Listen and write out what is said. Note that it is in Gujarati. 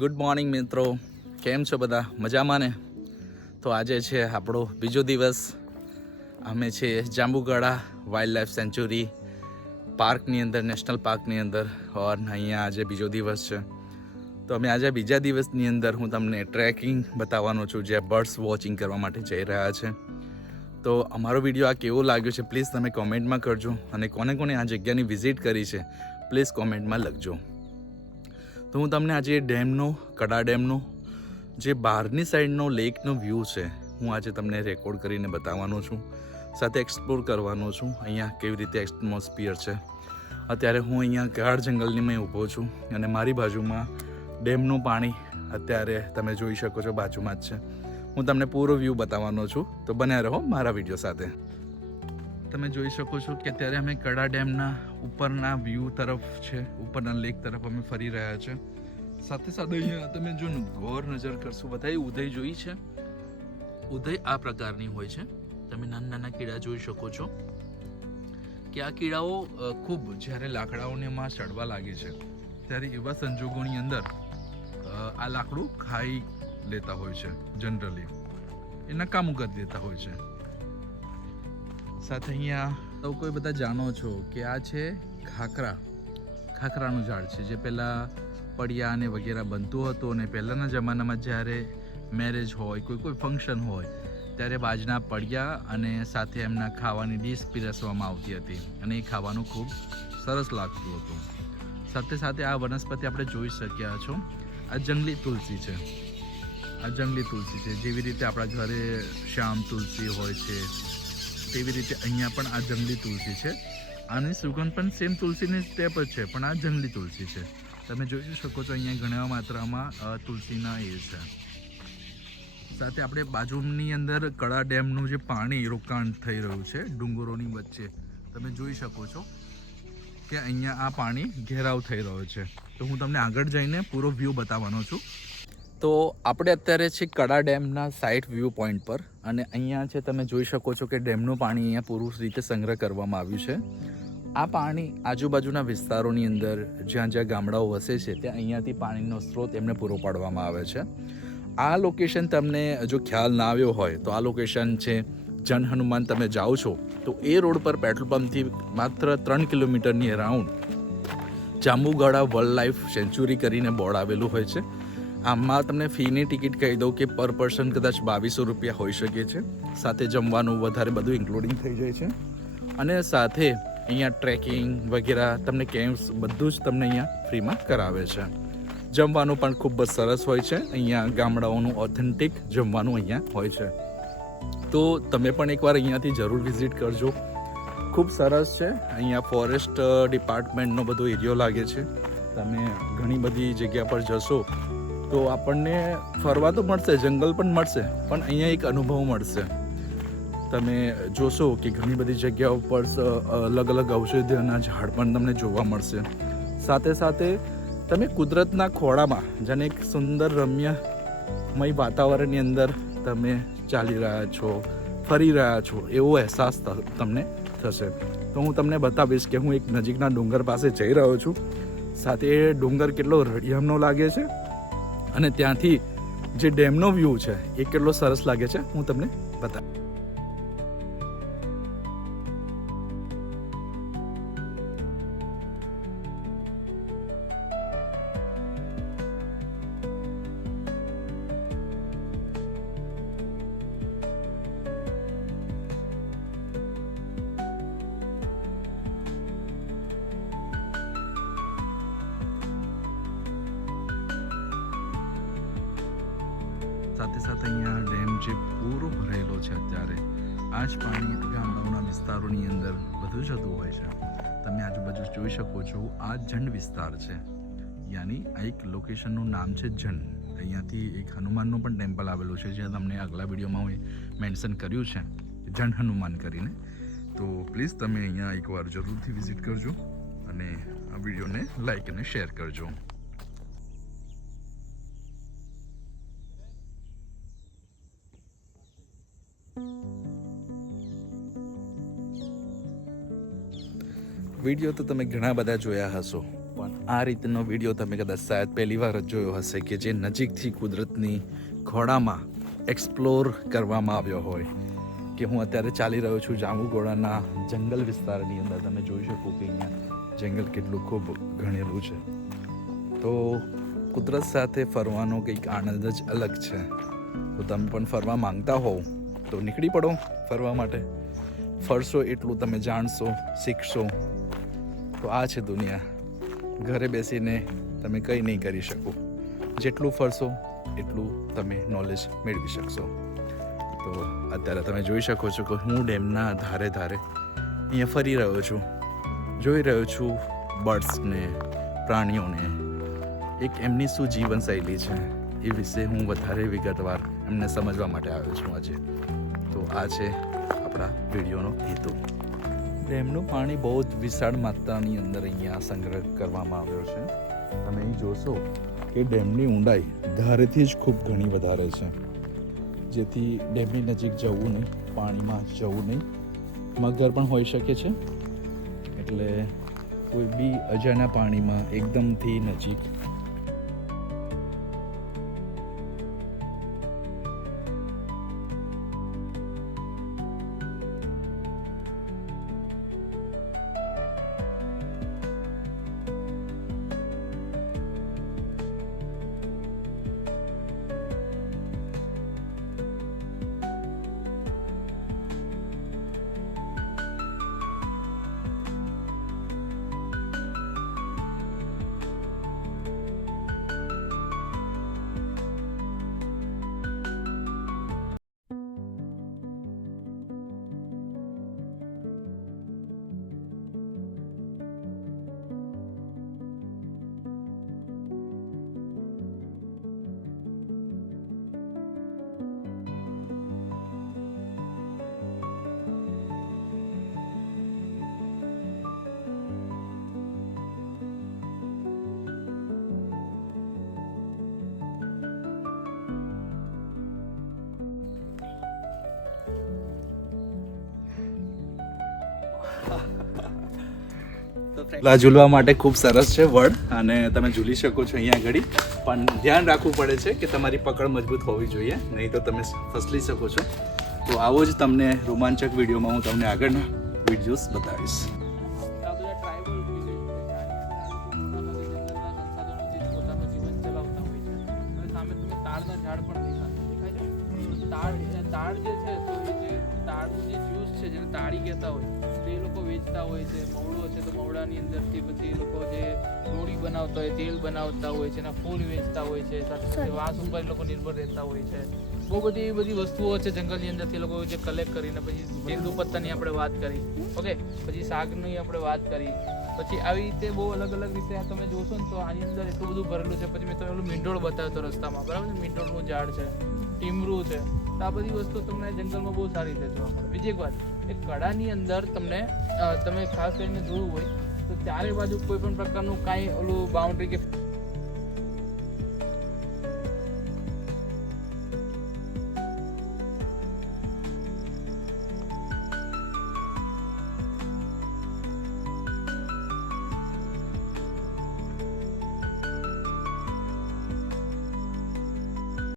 ગુડ મોર્નિંગ મિત્રો, કેમ છો બધા? મજામાં ને? તો આજે છે આપણો બીજો દિવસ. અમે છીએ જાંબુગડા વાઇલ્ડ લાઈફ સેન્ચુરી પાર્કની અંદર, નેશનલ પાર્કની અંદર. ઓર અહીંયા આજે બીજો દિવસ છે. તો અમે આજે બીજા દિવસની અંદર હું તમને ટ્રેકિંગ બતાવવાનો છું, જે બર્ડ્સ વોચિંગ કરવા માટે જઈ રહ્યા છે. તો અમારો વિડીયો આ કેવો લાગ્યો છે પ્લીઝ તમે કોમેન્ટમાં કરજો, અને કોને કોને આ જગ્યાની વિઝિટ કરી છે પ્લીઝ કોમેન્ટમાં લખજો. તો હું તમને આજે ડેમનો, કડા ડેમનો જે બહારની સાઈડનો લેકનો વ્યૂ છે હું આજે તમને રેકોર્ડ કરીને બતાવવાનો છું, સાથે એક્સપ્લોર કરવાનો છું અહીંયા કેવી રીતે એટમોસ્ફિયર છે. અત્યારે હું અહીંયા ગાઢ જંગલની મેં ઊભો છું અને મારી બાજુમાં ડેમનું પાણી અત્યારે તમે જોઈ શકો છો, બાજુમાં જ છે. હું તમને પૂરો વ્યૂ બતાવવાનો છું, તો બન્યા રહો મારા વિડીયો સાથે. તમે જોઈ શકો છો કે અત્યારે અમે કડા ડેમના ઉપરના વ્યૂ તરફ છે, ઉપરના લેક તરફ અમે ફરી રહ્યા છે. સાથે સાથે અહીંયા તમે જો ગોર નજર કરશો, બધાએ ઉદય જોઈ છે. ઉદય આ પ્રકારની હોય છે. તમે નાના નાના કીડા જોઈ શકો છો કે આ કીડાઓ ખૂબ જ્યારે લાકડાઓને એમાં ચડવા લાગે છે ત્યારે એવા સંજોગોની અંદર આ લાકડું ખાઈ લેતા હોય છે. જનરલી એ નકામું કરી દેતા હોય છે. સાથે અહીંયા તો કોઈ બધા જાણો છો કે આ છે ખાખરાનું ઝાડ છે, જે પહેલાં પડિયા અને વગેરે બનતું હતું. અને પહેલાંના જમાનામાં જ્યારે મેરેજ હોય, કોઈ ફંક્શન હોય ત્યારે બાજના પડિયા અને સાથે એમના ખાવાની ડીશ પીરસવામાં આવતી હતી, અને એ ખાવાનું ખૂબ સરસ લાગતું હતું. સાથે સાથે આ વનસ્પતિ આપણે જોઈ શક્યા છો, આ જંગલી તુલસી છે. આ જંગલી તુલસી છે. જેવી રીતે આપણા ઘરે શ્યામ તુલસી હોય છે તેવી રીતે અહીંયા પણ આ જંગલી તુલસી છે. આની સુગંધ પણ સેમ તુલસીની સ્ટેપ જ છે, પણ આ જંગલી તુલસી છે. તમે જોઈ શકો છો અહીંયા ઘણા માત્રામાં તુલસીના એ છે. સાથે આપણે બાજુની અંદર કડા ડેમનું જે પાણી રોકાણ થઈ રહ્યું છે ડુંગરોની વચ્ચે, તમે જોઈ શકો છો કે અહીંયા આ પાણી ઘેરાવ થઈ રહ્યો છે. તો હું તમને આગળ જઈને પૂરો વ્યૂ બતાવવાનો છું. તો આપણે અત્યારે છે કડા ડેમના સાઇટ વ્યૂ પોઈન્ટ પર, અને અહીંયા છે તમે જોઈ શકો છો કે ડેમનું પાણી અહીંયા પૂરું રીતે સંગ્રહ કરવામાં આવ્યું છે. આ પાણી આજુબાજુના વિસ્તારોની અંદર જ્યાં જ્યાં ગામડાઓ વસે છે ત્યાં અહીંયાથી પાણીનો સ્ત્રોત એમને પૂરો પાડવામાં આવે છે. આ લોકેશન તમને જો ખ્યાલ ના આવ્યો હોય તો આ લોકેશન છે જન હનુમાન. તમે જાઓ છો તો એ રોડ પર પેટ્રોલ પંપથી માત્ર 3 કિલોમીટરની around Jambugada world life century કરીને બોર્ડ આવેલું હોય છે. આમાં તમને ફીની ટિકિટ કહી દઉં કે પર પર્સન કદાચ 2200 રૂપિયા હોઈ શકે છે. સાથે જમવાનું વધારે બધું ઇન્ક્લુડિંગ થઈ જાય છે. અને સાથે અહીંયા ટ્રેકિંગ વગેરે તમને કેમ્પ્સ બધું જ તમને અહીંયા ફ્રીમાં કરાવે છે. જમવાનું પણ ખૂબ જ સરસ હોય છે. અહીંયા ગામડાઓનું ઓથેન્ટિક જમવાનું અહીંયા હોય છે. તો તમે પણ એકવાર અહીંયાથી જરૂર વિઝિટ કરજો. ખૂબ સરસ છે. અહીંયા ફોરેસ્ટ ડિપાર્ટમેન્ટનો બધો એરિયો લાગે છે. તમે ઘણી બધી જગ્યા પર જશો તો આપણને ફરવા તો મળશે, જંગલ પણ મળશે, પણ અહીંયા એક અનુભવ મળશે. તમે જોશો કે ઘણી બધી જગ્યાઓ પર અલગ અલગ ઔષધીના ઝાડ પણ તમને જોવા મળશે. સાથે સાથે તમે કુદરતના ખોળામાં જાણે એક સુંદર રમ્યમય વાતાવરણની અંદર તમે ચાલી રહ્યા છો, ફરી રહ્યા છો એવો અહેસાસ તમને થશે. તો હું તમને બતાવીશ કે હું એક નજીકના ડુંગર પાસે જઈ રહ્યો છું. સાથે એ ડુંગર કેટલો રળિયામણો લાગે છે અને ત્યાંથી જે ડેમનો વ્યૂ છે એ કેટલો સરસ લાગે છે હું તમને બતાવીશ. સાથે સાથે અહીંયા ડેમ જે પૂરો ભરેલો છે અત્યારે, આ જ પાણી ગામડાઓના વિસ્તારોની અંદર બધું જતું હોય છે. તમે આજુબાજુ જોઈ શકો છો, આ જંડ વિસ્તાર છે. યાની આ એક લોકેશનનું નામ છે જંડ. અહીંયાથી એક હનુમાનનું પણ ટેમ્પલ આવેલું છે, જ્યાં તમને આગલા વિડીયોમાં હું મેન્શન કર્યું છે જંડ હનુમાન કરીને. તો પ્લીઝ તમે અહીંયા એકવાર જરૂરથી વિઝિટ કરજો અને આ વિડીયોને લાઈક અને શેર કરજો. વિડીયો તો તમે ઘણા બધા જોયા હશો, પણ આ રીતનો વિડીયો તમે કદાચ શાયદ પહેલી વાર જ જોયો હશે કે જે નજીકથી કુદરતની ઘોડામાં એક્સપ્લોર કરવામાં આવ્યો હોય. કે હું અત્યારે ચાલી રહ્યો છું જાંબુઘોડાના જંગલ વિસ્તારની અંદર. તમે જોઈ શકો કે અહીંયા જંગલ કેટલું ખૂબ ઘણેલું છે. તો કુદરત સાથે ફરવાનો કંઈક આનંદ જ અલગ છે. તો તમે પણ ફરવા માંગતા હોવ તો નીકળી પડો ફરવા માટે. ફરશો એટલું તમે જાણશો, શીખશો. તો આ છે દુનિયા. ઘરે બેસીને તમે કંઈ નહીં કરી શકો. જેટલું ફરશો એટલું તમે નોલેજ મેળવી શકશો. તો અત્યારે તમે જોઈ શકો છો કે હું ડેમના ધારે અહીંયા ફરી રહ્યો છું. જોઈ રહ્યો છું બર્ડ્સને, પ્રાણીઓને. એક એમની શું જીવનશૈલી છે એ વિશે હું વધારે વિગતવાર એમને સમજવા માટે આવ્યો છું આજે. તો આ છે આપણા વિડીયોનો હેતુ. ડેમનું પાણી બહુ જ વિશાળ માત્રાની અંદર અહીંયા સંગ્રહ કરવામાં આવ્યો છે. તમે અહીં જોશો કે ડેમની ઊંડાઈ ધારેથી જ ખૂબ ઘણી વધારે છે. જેથી ડેમની નજીક જવું નહીં, પાણીમાં જવું નહીં. મગર પણ હોઈ શકે છે. એટલે કોઈ બી અજાણ્યા પાણીમાં એકદમથી નજીક ઝૂલવા માટે ખૂબ સરસ છે વડ, અને તમે ઝૂલી શકો છો અહીંયા આગળ. પણ ધ્યાન રાખવું પડે છે કે તમારી પકડ મજબૂત હોવી જોઈએ, નહીં તો તમે ફસલી શકો છો. તો આવો જ તમને રોમાંચક વિડીયોમાં હું તમને આગળના વિડીયોઝ બતાવીશ. તાડ જે છે તો એ જે તાડનું જે જ્યુસ છે જેને તાળી કહેતા હોય તો એ લોકો વેચતા હોય છે. મવડો છે તો મવડાની અંદરથી પછી એ લોકો જે ડોળી બનાવતા હોય, તેલ બનાવતા હોય છે, એના ફૂલ વેચતા હોય છે. સાથે સાથે વાંસ ઉપર એ લોકો નિર્ભર રહેતા હોય છે. બહુ બધી એવી બધી વસ્તુઓ છે જંગલની અંદરથી લોકો જે કલેક્ટ કરીને પછી તેંદુ પત્તાની આપણે વાત કરી, ઓકે, પછી શાકની આપણે વાત કરી, પછી આવી રીતે બહુ અલગ અલગ રીતે આ તમે જોશો ને તો આની અંદર એટલું બધું ભરેલું છે. પછી મેં તમને પેલું મીંઢોળ બતાવ્યો તો રસ્તામાં, બરાબર છે, મીંઢોળનું ઝાડ છે, ટીમરું છે. તો આ બધી વસ્તુ તમને જંગલમાં બહુ સારી રીતે જોવા મળે. બીજી એક વાત, એ કડાની અંદર તમને તમે ખાસ કરીને જોવું હોય તો ચારે બાજુ કોઈ પણ પ્રકારનું કાંઈ ઓલું બાઉન્ડ્રી કે